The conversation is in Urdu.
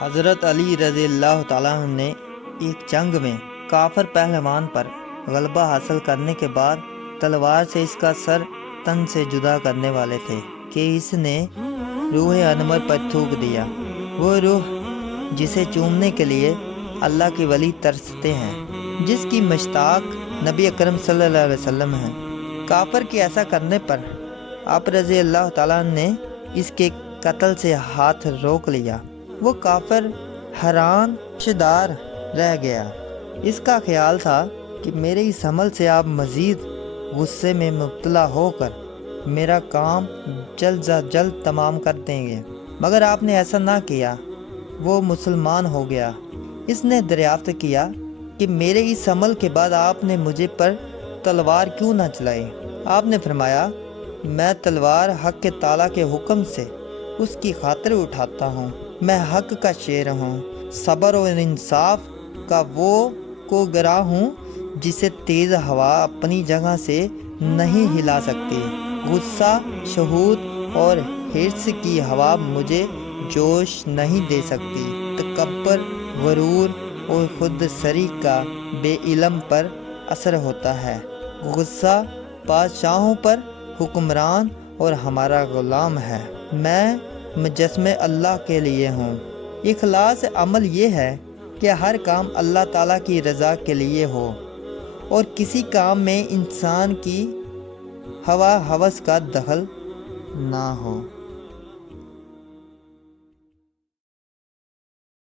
حضرت علی رضی اللہ تعالیٰ عنہ نے ایک جنگ میں کافر پہلوان پر غلبہ حاصل کرنے کے بعد تلوار سے اس کا سر تن سے جدا کرنے والے تھے کہ اس نے روح انور پر تھوک دیا۔ وہ روح جسے چومنے کے لیے اللہ کے ولی ترستے ہیں، جس کی مشتاق نبی اکرم صلی اللہ علیہ وسلم ہیں۔ کافر کے ایسا کرنے پر آپ رضی اللہ تعالیٰ نے اس کے قتل سے ہاتھ روک لیا۔ وہ کافر حیران شدار رہ گیا۔ اس کا خیال تھا کہ میرے اس عمل سے آپ مزید غصے میں مبتلا ہو کر میرا کام جلد از جلد تمام کر دیں گے، مگر آپ نے ایسا نہ کیا۔ وہ مسلمان ہو گیا۔ اس نے دریافت کیا کہ میرے اس عمل کے بعد آپ نے مجھے پر تلوار کیوں نہ چلائی؟ آپ نے فرمایا، میں تلوار حق کے تعالیٰ کے حکم سے اس کی خاطر اٹھاتا ہوں۔ میں حق کا شیر ہوں، صبر و انصاف کا وہ کو گراں ہوں جسے تیز ہوا اپنی جگہ سے نہیں ہلا سکتی۔ غصہ، شہود اور حرص کی ہوا مجھے جوش نہیں دے سکتی۔ تکبر، غرور اور خود سری کا بے علم پر اثر ہوتا ہے۔ غصہ بادشاہوں پر حکمران اور ہمارا غلام ہے۔ میں مجسمے اللہ کے لیے ہوں۔ اخلاص عمل یہ ہے کہ ہر کام اللہ تعالیٰ کی رضا کے لیے ہو اور کسی کام میں انسان کی ہوا ہوس کا دخل نہ ہو۔